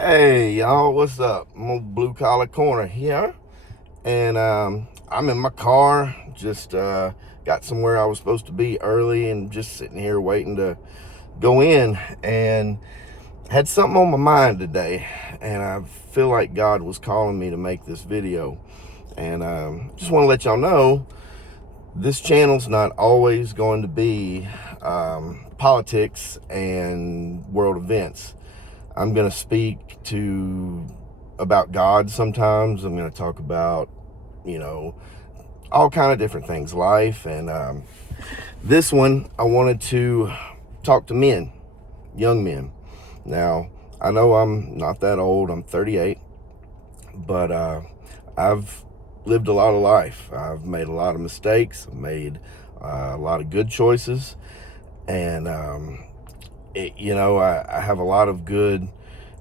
Hey y'all, what's up? I'm on Blue Collar Corner here, and I'm in my car. Just got somewhere I was supposed to be early, and just sitting here waiting to go in. And had something on my mind today, and I feel like God was calling me to make this video. And just want to let y'all know this channel's not always going to be politics and world events. I'm going to speak about God sometimes. I'm going to talk about, all kind of different things, life. And this one, I wanted to talk to men, young men. Now, I know I'm not that old. I'm 38, but I've lived a lot of life. I've made a lot of mistakes. I've made a lot of good choices. And I have a lot of good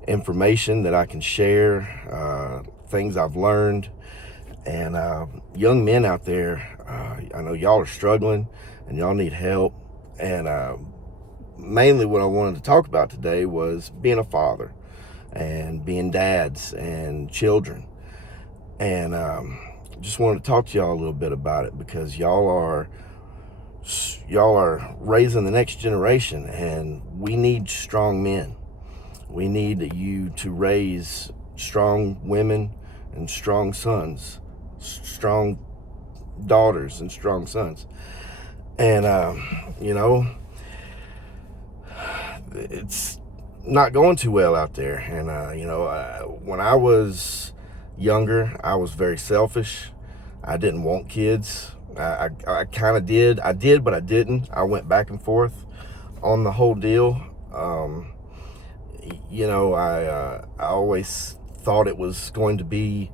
information that I can share, things I've learned. And young men out there, I know y'all are struggling and y'all need help. And mainly what I wanted to talk about today was being a father and being dads and children. And just wanted to talk to y'all a little bit about it, because y'all are raising the next generation, and we need strong men. We need you to raise strong women and strong sons, strong daughters and strong sons. And it's not going too well out there. And when I was younger, I was very selfish. I didn't want kids. I kind of did. I did, but I didn't. I went back and forth on the whole deal. I always thought it was going to be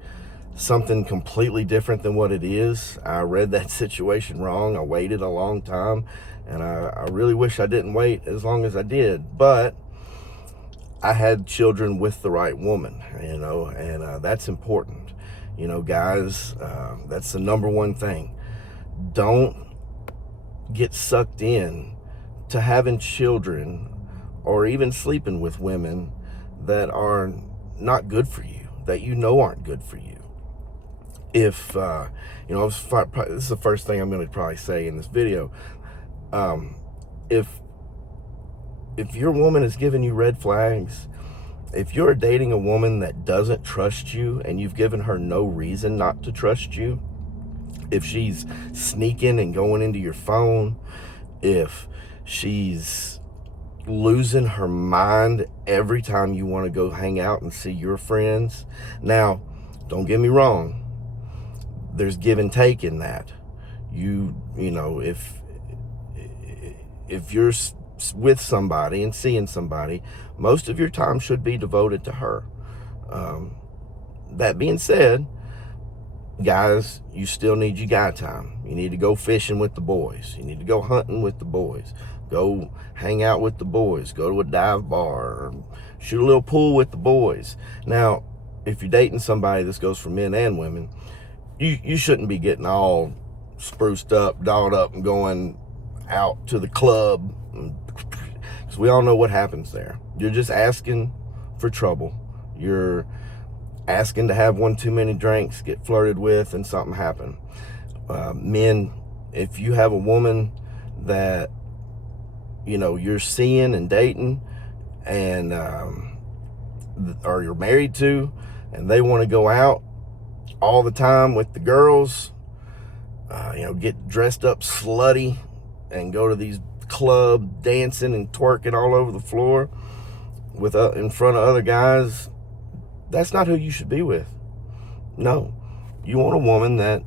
something completely different than what it is. I read that situation wrong. I waited a long time, and I really wish I didn't wait as long as I did. But I had children with the right woman, and that's important. Guys, that's the number one thing. Don't get sucked in to having children or even sleeping with women that are not good for you, that aren't good for you. If this is the first thing I'm going to probably say in this video. If your woman is giving you red flags, if you're dating a woman that doesn't trust you and you've given her no reason not to trust you, if she's sneaking and going into your phone, if she's losing her mind every time you want to go hang out and see your friends. Now, don't get me wrong, there's give and take in that. If you're with somebody and seeing somebody, most of your time should be devoted to her. That being said, guys, you still need your guy time. You need to go fishing with the boys. You need to go hunting with the boys. Go hang out with the boys. Go to a dive bar, or shoot a little pool with the boys. Now, if you're dating somebody, this goes for men and women, you shouldn't be getting all spruced up, dolled up, and going out to the club, because we all know what happens there. You're just asking for trouble. You're asking to have one too many drinks, get flirted with, and something happen. Men, if you have a woman that you're seeing and dating, and or you're married to, and they want to go out all the time with the girls, get dressed up slutty and go to these clubs dancing and twerking all over the floor in front of other guys, that's not who you should be with. No, you want a woman that,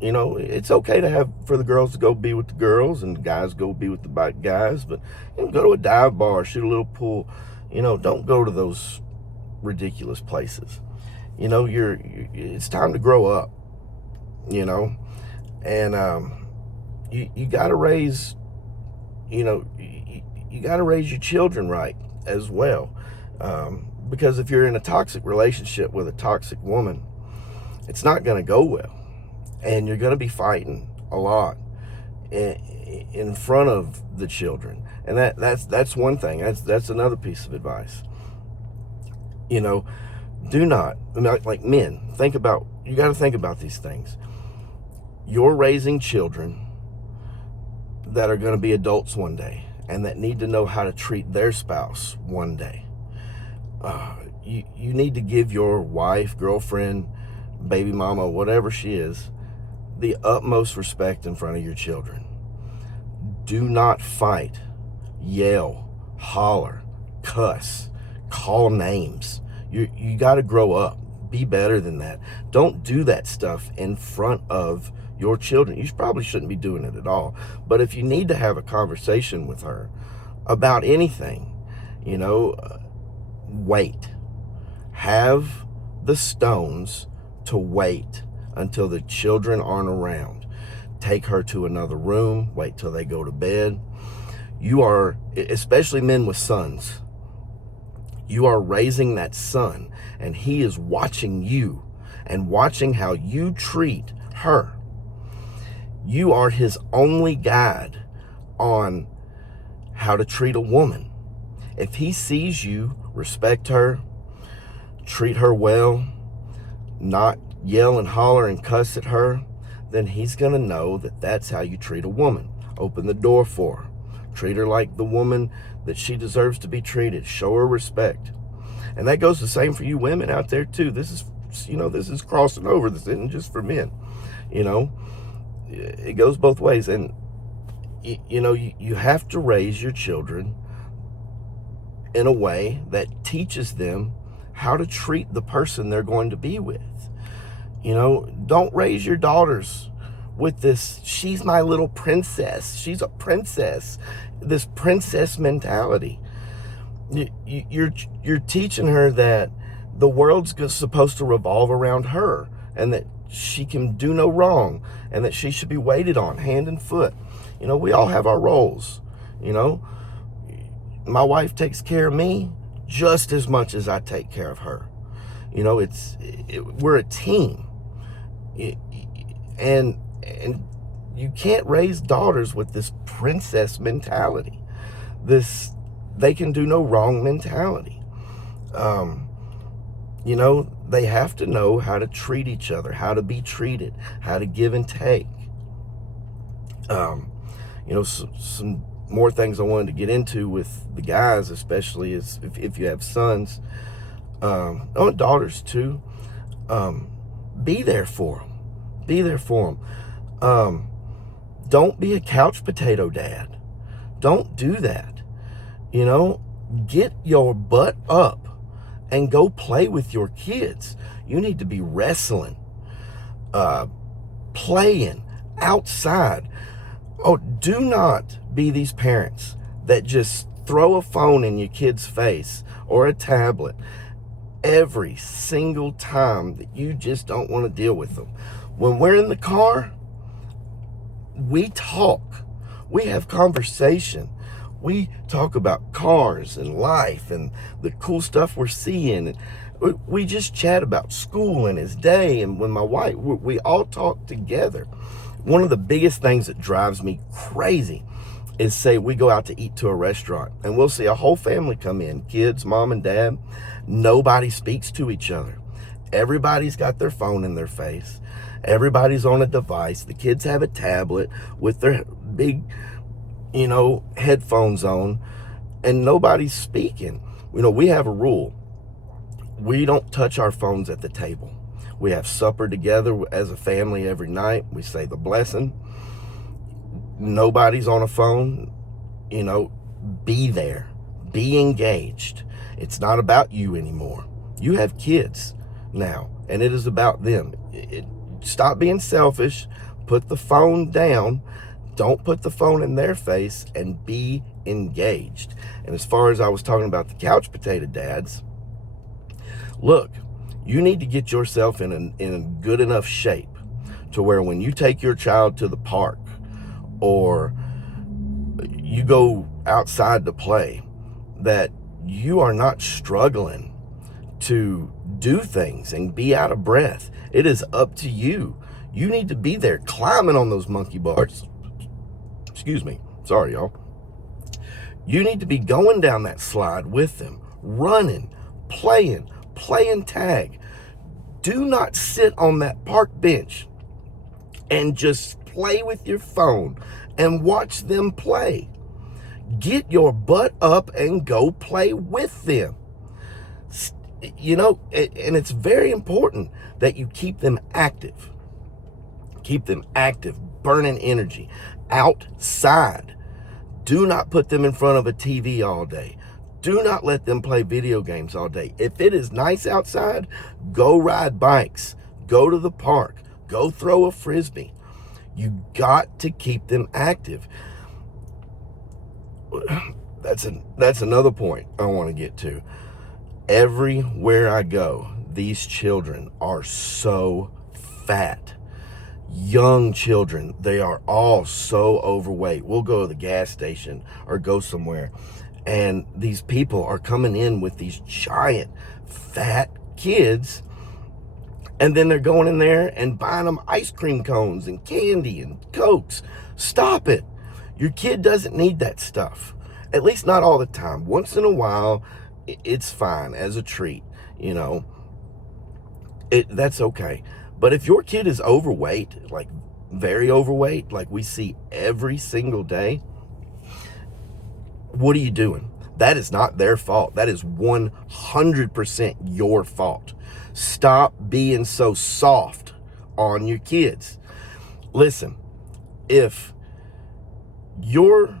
it's okay for the girls to go be with the girls and the guys go be with the guys, but go to a dive bar, shoot a little pool. Don't go to those ridiculous places. It's time to grow up, and you got to raise, you got to raise your children right as well. Because if you're in a toxic relationship with a toxic woman, it's not going to go well. And you're going to be fighting a lot in front of the children. And that's one thing. That's another piece of advice. You know, do not, like men, you got to think about these things. You're raising children that are going to be adults one day and that need to know how to treat their spouse one day. You need to give your wife, girlfriend, baby mama, whatever she is, the utmost respect in front of your children. Do not fight, yell, holler, cuss, call names. You got to grow up. Be better than that. Don't do that stuff in front of your children. You probably shouldn't be doing it at all. But if you need to have a conversation with her about anything, wait. Have the stones to wait until the children aren't around. Take her to another room. Wait till they go to bed. You are, especially men with sons, you are raising that son, and he is watching you and watching how you treat her. You are his only guide on how to treat a woman. If he sees you respect her, treat her well, not yell and holler and cuss at her, then he's going to know that that's how you treat a woman. Open the door for her. Treat her like the woman that she deserves to be treated. Show her respect. And that goes the same for you women out there too. This is crossing over. This isn't just for men. It goes both ways. And you have to raise your children in a way that teaches them how to treat the person they're going to be with. Don't raise your daughters with this, she's my little princess, she's a princess, this princess mentality. You're teaching her that the world's supposed to revolve around her, and that she can do no wrong, and that she should be waited on hand and foot. We all have our roles. My wife takes care of me just as much as I take care of her. We're a team. And you can't raise daughters with this princess mentality, this they can do no wrong mentality. They have to know how to treat each other, how to be treated, how to give and take. Some more things I wanted to get into with the guys, especially, is if you have sons, daughters too, be there for them. Be there for them. Don't be a couch potato dad. Don't do that. Get your butt up and go play with your kids. You need to be wrestling, playing outside. Oh, do not be these parents that just throw a phone in your kid's face or a tablet every single time that you just don't want to deal with them. When we're in the car, we talk. We have conversation. We talk about cars and life and the cool stuff we're seeing. We just chat about school and his day. And when my wife, we all talk together. One of the biggest things that drives me crazy is, say we go out to eat to a restaurant and we'll see a whole family come in, kids, mom and dad. Nobody speaks to each other. Everybody's got their phone in their face. Everybody's on a device. The kids have a tablet with their big, headphones on, and nobody's speaking. We have a rule. We don't touch our phones at the table. We have supper together as a family every night. We say the blessing. Nobody's on a phone. Be there. Be engaged. It's not about you anymore. You have kids now, and it is about them. Stop being selfish. Put the phone down. Don't put the phone in their face, and be engaged. And as far as I was talking about the couch potato dads, look, you need to get yourself in a good enough shape to where when you take your child to the park or you go outside to play, that you are not struggling to do things and be out of breath. It is up to you. You need to be there climbing on those monkey bars. Excuse me. Sorry, y'all. You need to be going down that slide with them, running, playing, playing tag. Do not sit on that park bench and just play with your phone and watch them play. Get your butt up and go play with them. You know, and it's very important that you keep them active. Keep them active, burning energy outside. Do not put them in front of a TV all day. Do not let them play video games all day. If it is nice outside, go ride bikes, go to the park, go throw a frisbee. You got to keep them active. That's another point I want to get to. Everywhere I go, these children are so fat. Young children, they are all so overweight. We'll go to the gas station or go somewhere, and these people are coming in with these giant fat kids, and then they're going in there and buying them ice cream cones and candy and Cokes. Stop it. Your kid doesn't need that stuff. At least not all the time. Once in a while, it's fine as a treat, you know. That's okay. But if your kid is overweight, like very overweight, like we see every single day, what are you doing? That is not their fault. That is 100% your fault. Stop being so soft on your kids. Listen, if your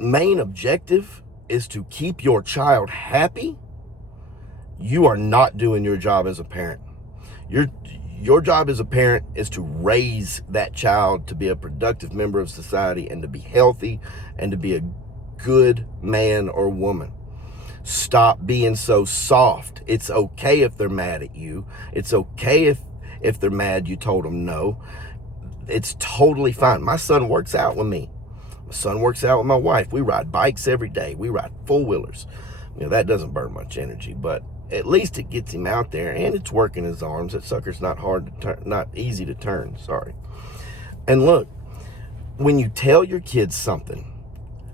main objective is to keep your child happy, you are not doing your job as a parent. Your job as a parent is to raise that child to be a productive member of society and to be healthy and to be a good man or woman. Stop being so soft. It's okay if they're mad at you. It's okay if they're mad you told them no. It's totally fine. My son works out with me. My son works out with my wife. We ride bikes every day. We ride four-wheelers. You know, that doesn't burn much energy, but at least it gets him out there, and it's working his arms. That sucker's not hard to turn, not easy to turn, sorry. And look, when you tell your kids something,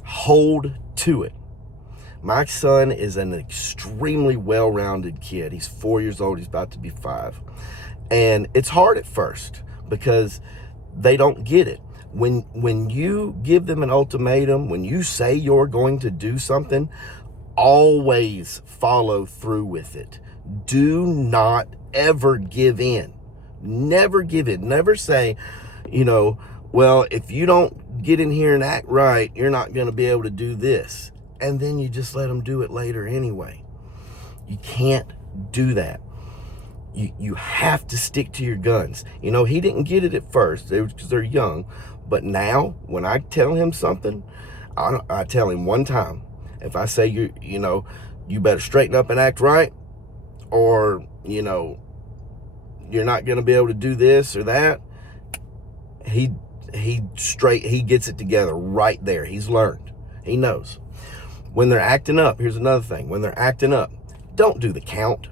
hold to it. My son is an extremely well-rounded kid. He's 4 years old. He's about to be 5. And it's hard at first because they don't get it. When you give them an ultimatum, when you say you're going to do something, always follow through with it. Do not ever give in. Never give in. Never say, you know, well, if you don't get in here and act right, you're not going to be able to do this. And then you just let them do it later anyway. You can't do that. You have to stick to your guns. You know, he didn't get it at first because they're young. But now, when I tell him something, I tell him one time. If I say, you know, you better straighten up and act right, or, you know, you're not going to be able to do this or that, he gets it together right there. He's learned. He knows. When they're acting up, here's another thing. When they're acting up, don't do the count.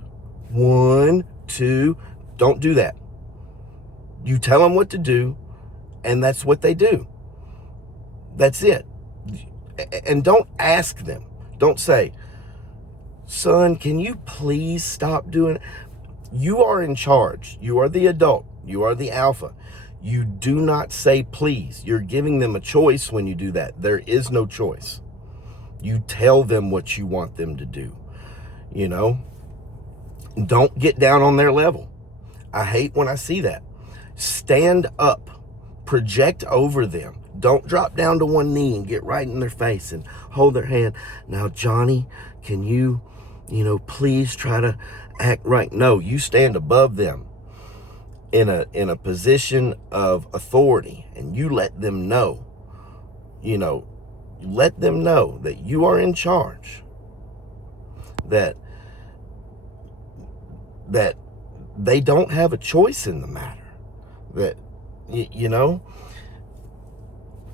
1, 2, don't do that. You tell them what to do, and that's what they do. That's it. And don't ask them. Don't say, son, can you please stop doing it? You are in charge. You are the adult. You are the alpha. You do not say please. You're giving them a choice when you do that. There is no choice. You tell them what you want them to do. You know? Don't get down on their level. I hate when I see that. Stand up. Project over them. Don't drop down to one knee and get right in their face and hold their hand. Now, Johnny, can you please try to act right? No, you stand above them in a position of authority, and you let them know, let them know that you are in charge, that they don't have a choice in the matter, that,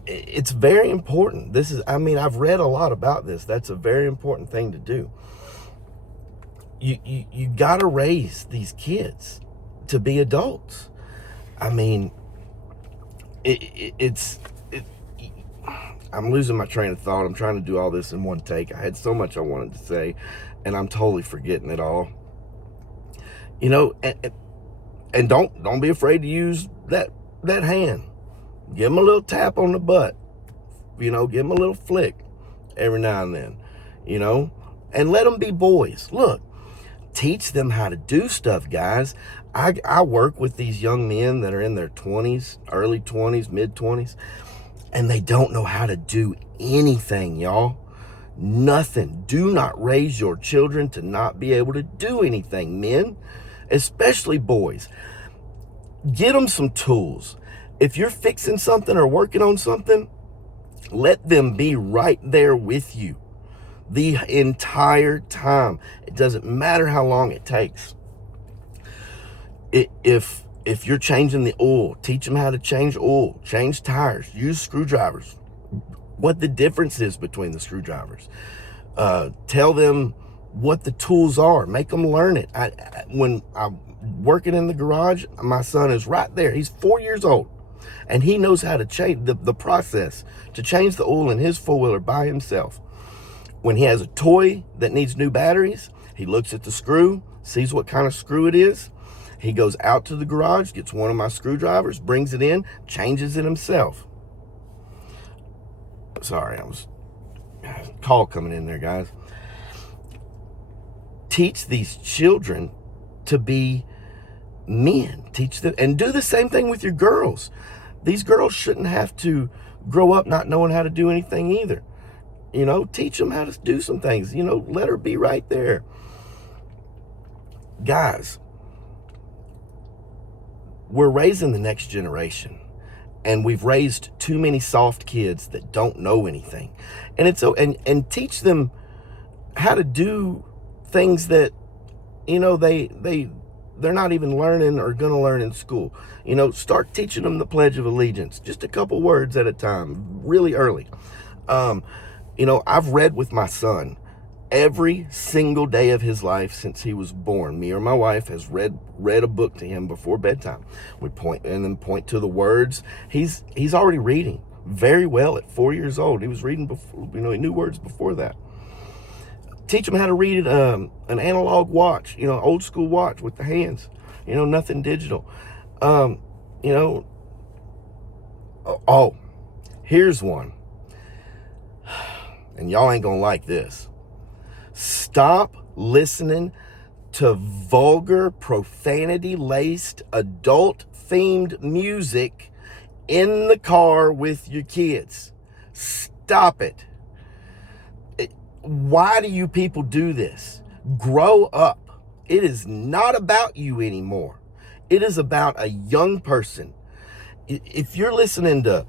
it's very important. I've read a lot about this. That's a very important thing to do. You got to raise these kids to be adults. I'm losing my train of thought. I'm trying to do all this in one take. I had so much I wanted to say, and I'm totally forgetting it all. And don't be afraid to use that hand. Give them a little tap on the butt. Give them a little flick every now and then. And let them be boys. Look, teach them how to do stuff, guys. I work with these young men that are in their 20s, early 20s, mid 20s, and they don't know how to do anything, y'all. Nothing. Do not raise your children to not be able to do anything, men, especially boys. Get them some tools. If you're fixing something or working on something, let them be right there with you the entire time. It doesn't matter how long it takes. If you're changing the oil, teach them how to change oil, change tires, use screwdrivers, what the difference is between the screwdrivers. Tell them what the tools are. Make them learn it. When I'm working in the garage, my son is right there. He's 4 years old, and he knows how to change the process to change the oil in his four-wheeler by himself. When he has a toy that needs new batteries, he looks at the screw, sees what kind of screw it is. He goes out to the garage, gets one of my screwdrivers, brings it in, changes it himself. Sorry, call coming in there, guys. Teach these children to be men. Teach them, and do the same thing with your girls. These girls shouldn't have to grow up not knowing how to do anything either. Teach them how to do some things. Let her be right there. Guys, we're raising the next generation, and we've raised too many soft kids that don't know anything. And teach them how to do things that they're not even learning or gonna learn in school. Start teaching them the Pledge of Allegiance, just a couple words at a time, really early. I've read with my son every single day of his life since he was born. Me or my wife has read a book to him before bedtime. We point to the words. He's already reading very well at 4 years old. He was reading before, he knew words before that. Teach him how to read an analog watch, old school watch with the hands, nothing digital. Here's one. And y'all ain't gonna like this. Stop listening to vulgar, profanity-laced, adult-themed music in the car with your kids. Stop it. Why do you people do this? Grow up. It is not about you anymore. It is about a young person. If you're listening to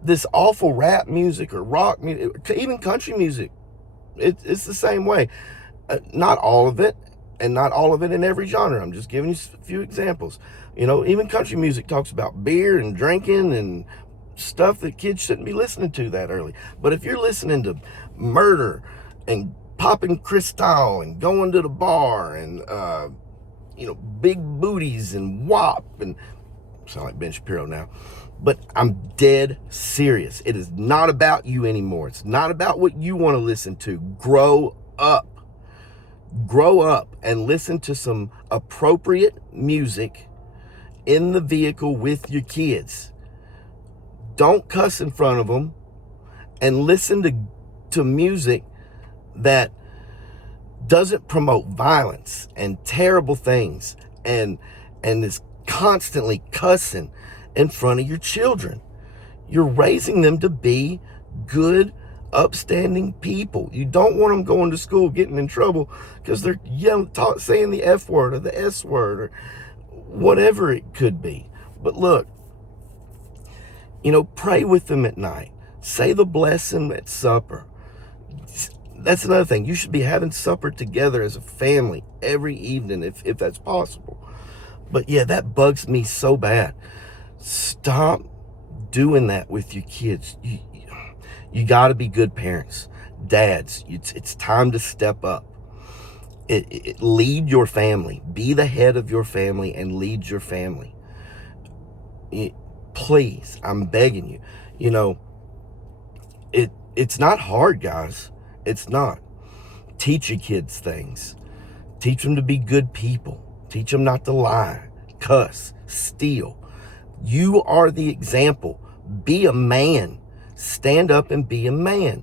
this awful rap music or rock music, even country music, it's the same way. Not all of it, and not all of it in every genre. I'm just giving you a few examples. Even country music talks about beer and drinking and stuff that kids shouldn't be listening to that early. But if you're listening to murder and popping Cristal and going to the bar and big booties and WAP, and I sound like Ben Shapiro now, but I'm dead serious. It is not about you anymore. It's not about what you want to listen to. Grow up. Grow up and listen to some appropriate music in the vehicle with your kids. Don't cuss in front of them, and listen to music that doesn't promote violence and terrible things and is constantly cussing in front of your children. You're raising them to be good, upstanding people. You don't want them going to school getting in trouble because they're saying the F word or the S word or whatever it could be. But look, pray with them at night. Say the blessing at supper. That's another thing. You should be having supper together as a family every evening if that's possible. But yeah, that bugs me so bad. Stop doing that with your kids. You got to be good parents. Dads, it's time to step up. Lead your family. Be the head of your family and lead your family. Please, I'm begging you. It's not hard, guys. It's not. Teach your kids things. Teach them to be good people. Teach them not to lie, cuss, steal. You are the example. Be a man. Stand up and be a man.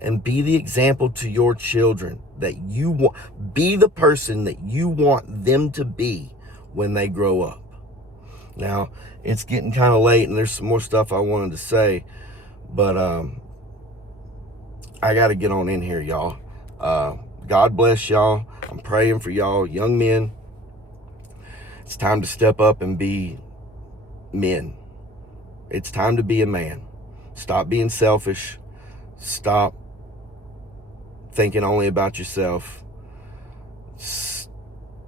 And be the example to your children that you want. Be the person that you want them to be when they grow up. Now, it's getting kind of late and there's some more stuff I wanted to say, but I got to get on in here, y'all. God bless y'all. I'm praying for y'all, young men. It's time to step up and be men. It's time to be a man. Stop being selfish. Stop thinking only about yourself.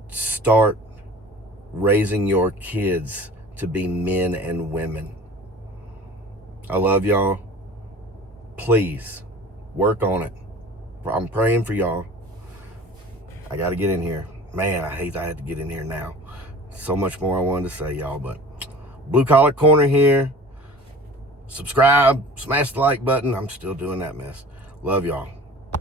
Start raising your kids to be men and women. I love y'all. Please work on it. I'm praying for y'all. I got to get in here. Man, I hate I had to get in here now. So much more I wanted to say, y'all, but Blue Collar Corner here. Subscribe, smash the like button. I'm still doing that mess. Love y'all.